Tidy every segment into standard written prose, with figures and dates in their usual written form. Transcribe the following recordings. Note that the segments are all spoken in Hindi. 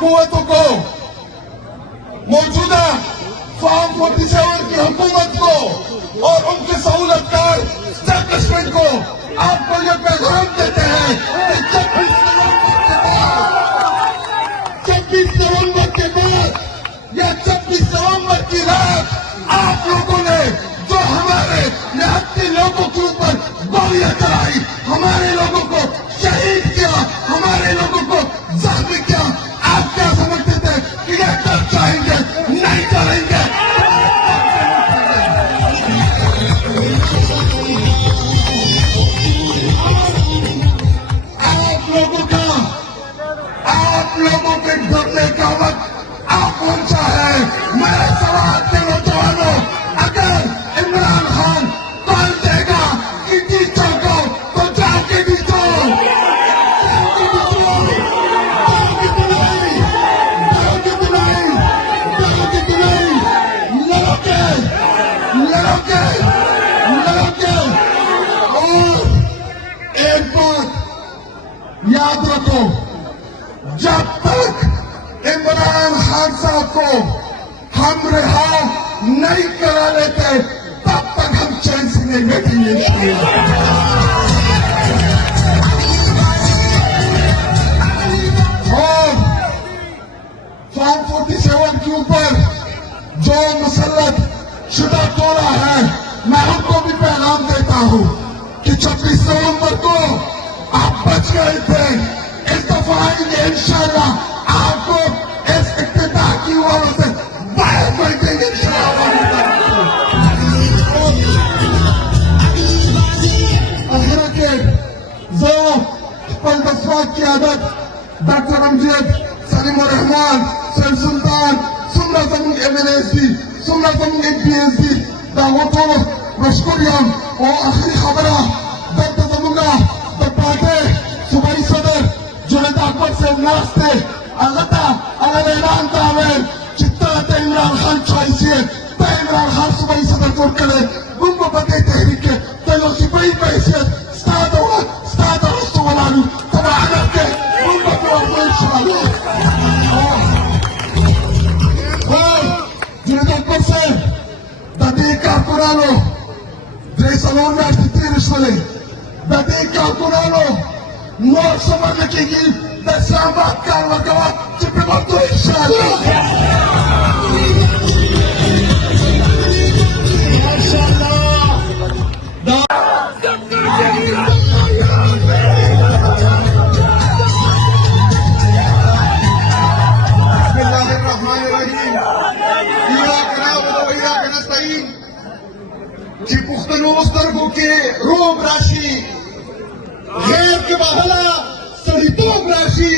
कुव्वतों को, मौजूदा फॉर्म 47 की हुकूमत को और उनके सहूलतकार एस्टैब्लिशमेंट को आपको ये पैगाम देते हैं कि 26 नवंबर के बाद या 26 नवंबर की रात आप लोगों ने जो हमारे निहत्थे लोगों के ऊपर गोलियां चलाई, हमारे लोगों को शहीद किया, हमारे लोगों को जख्मी किया, आप क्या समझते थे कि ये कर चाहेंगे? नहीं करेंगे। आप लोगों के डरने का वक्त आप पहुंचा है। मेरा सवाल के नौजवानों, अगर इमरान खान कॉल देगा कि जीतो तो जाके जीतो, लड़ोगे। और एक बात याद रखो, जब तक इमरान खान साहब को हम रिहा नहीं करा लेते तब तक हम चैन से नहीं बैठेंगे। और फॉर्म 47 के ऊपर जो मुसल्लत शुदा तोड़ा है, मैं उनको भी पैगाम देता हूं कि 26 नवंबर को आप बच गए थे। इस दफा आएंगे इंशाल्लाह, आपको इस इख्तितार की वजह से बाहर कर देंगे इंशाल्लाह। की आदत डॉक्टर अमजद सलीम रहमान सैम सुल्तान सुमरा जमीन MNSD सुमरा जमीन MPSD दावतों मशकूरियम और आखिरी खबरा दर्द जमुना दपाटे सुबाई सदर जुनेद अकबर से नास्ते अलता अलग ऐलान तावेल चित्ता इमरान खान चॉइसिए इमरान खान सुबाई सदर कोट करे उनको बते तहरीक तेलो सिपाही पैसियत स्टार्ट रस्तों वालू तबाह के उनको तो इंशाल्लाह जुनेद अकबर से Datica Curano, Dresalona Titirishwale, Datica Curano, North Samanakigi, the Sabat Karwakawa, Chipimato कि पुख्तनों मुस्तरकों के रोम राशि गैर के बहला सरितों राशि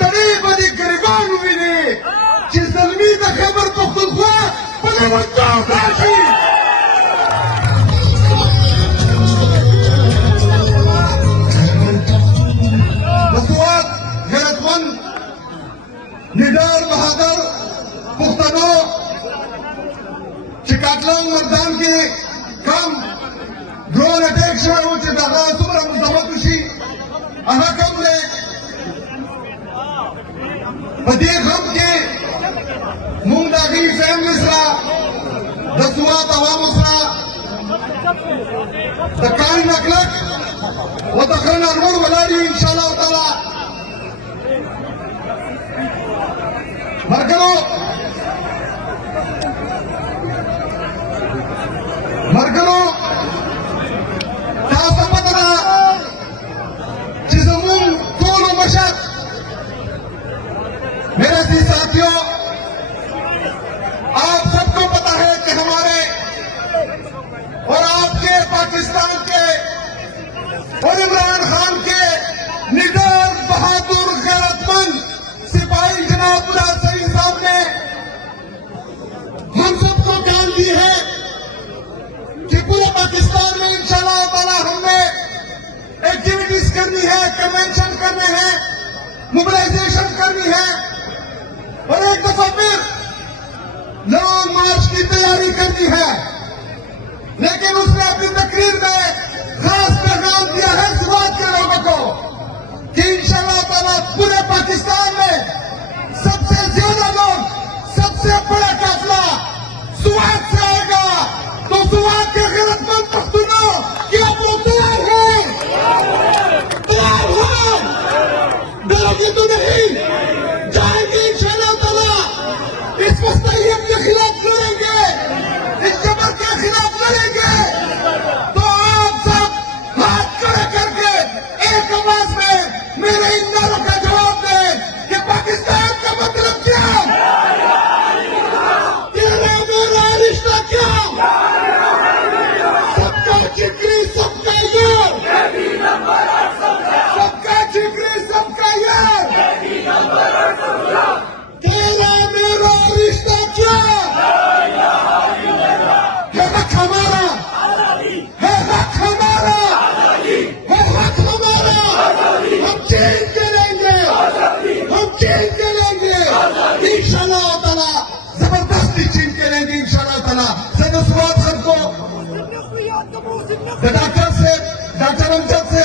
तड़ी बड़ी गरीबान हुई ने जिस जल्मी तक खबर पुख्तनख्वा बड़े वंजाव राशि मसवाद गैरतमंद निडर बहादुर पुख्तनों चिकाटलांग मतदान के कम ड्रोन अटैक शिवाय वो चिकाटला सुमरा मुस्तफा अहा कम ले बदिए खम के मुंगदागी सैम मिश्रा दसुआ तवा मुसरा तकाई नकलक वो तकरन अनवर वलाडी इंशाल्लाह ताला मरकरो तापतना जिसमुम तोलो मशक मेरे सी साथियों आप सबको पता है कि हमारे और आपके पाकिस्तान के और इमरान खान के निडर बहादुर गैरतमंद सिपाही जनाब मुराद सईद साहब ने हम सबको ज्ञान दी है कि पूरे पाकिस्तान में इंशाल्लाह ताला हमने एक्टिविटीज करनी है, कन्वेंशन करने हैं, मोबिलाइजेशन करनी है और एक दफा फिर लॉन्ग मार्च की तैयारी करनी है। लेकिन उसने अपनी तकरीर में खास पैगाम दिया है इस बात के लोगों को कि इंशाल्लाह ताला पूरे पाकिस्तान जाओगे तो नहीं, जाएंगे इंशाअल्लाह ताला। इस मुस्तैयब के खिलाफ लड़ेंगे, इस जबर के खिलाफ लड़ेंगे। तो आप सब हाथ खड़े करके एक आवाज में मेरे इन नारों का जवाब दें कि पाकिस्तान का मतलब क्या, तेरा मेरा रिश्ता क्या, सबका जिक्री सबका यार, सबका जिक्री सबका यार, तेरा मेरा रिश्ता क्या है, हक हमारा है, हक हमारा है, हक हमारा। हम चेंज करेंगे, हम चेंज करेंगे इंशाअल्लाह ताला, जबरदस्ती चेंज करेंगे इंशाअल्लाह ताला। सदस्यवाद सबको डॉक्टर अमजद से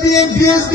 PhD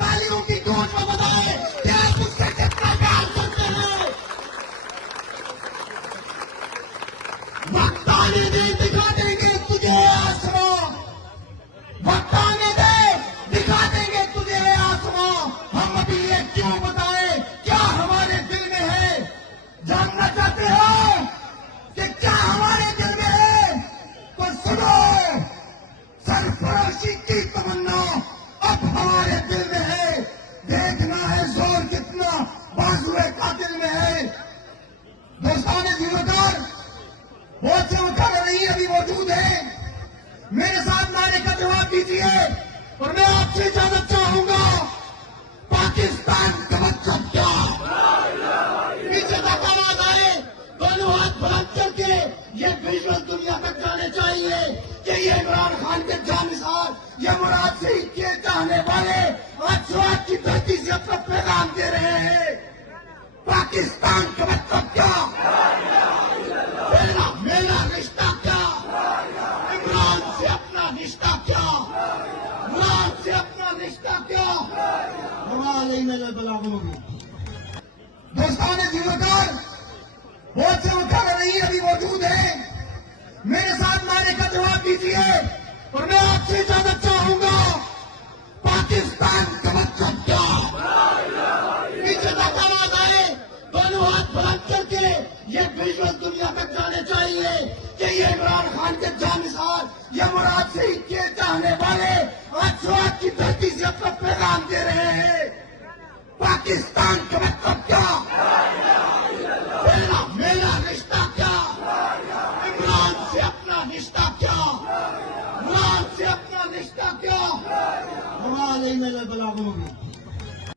तालियों की गूंज में बताएं कि आप उससे कितना प्यार करते हैं। वक्त आने दे, दिखा देंगे तुझे आसमां, वक्त आने दे, दिखा देंगे तुझे आसमां। हम अभी ये क्यों बताएं क्या हमारे दिल में है, जानना चाहते हो कि क्या हमारे दिल में है, तो सुनो, सरफरोशी की तमन्ना अब हमारे दिल में है, देखना है जोर कितना बाजुए का दिल में है। दोस्तान जिम्मेदार बहुत से मुकाबले नहीं अभी मौजूद है, मेरे साथ नारे का जवाब दीजिए और मैं आपसे इजाजत चाहूंगा। पाकिस्तान का मतलब क्या, पीछे तक आवाज आए, दोनों हाथ बुलंद करके ये विजुअल दुनिया तक जाने चाहिए कि ये इमरान खान के जानिसार, ये मुराद शहीद के चाहने वाले आज स्वाद की धरती से अपना पैगाम दे रहे हैं। पाकिस्तान का मतलब क्या, मेरा मेरा रिश्ता क्या, इमरान से अपना रिश्ता क्या, इमरान से अपना रिश्ता क्या। दोस्तान जिम्मेदार बहुत से मुकाबले नहीं अभी मौजूद है, मेरे साथ नारे का जवाब दीजिए और मैं आपसे इजाजत चाहूंगा। पाकिस्तान का मतलब क्या, पीछे तक आवाज आए, दोनों हाथ बुलंद करके ये विजुअल दुनिया तक जाने चाहिए कि ये इमरान खान के जानिसार, ये मुराद शहीद के चाहने वाले आज स्वाद की धरती से अपना पैगाम दे रहे हैं। पाकिस्तान का मतलब क्या, मेरा मेरा रिश्ता क्या, इमरान से अपना रिश्ता क्या, इमरान से अपना रिश्ता क्या।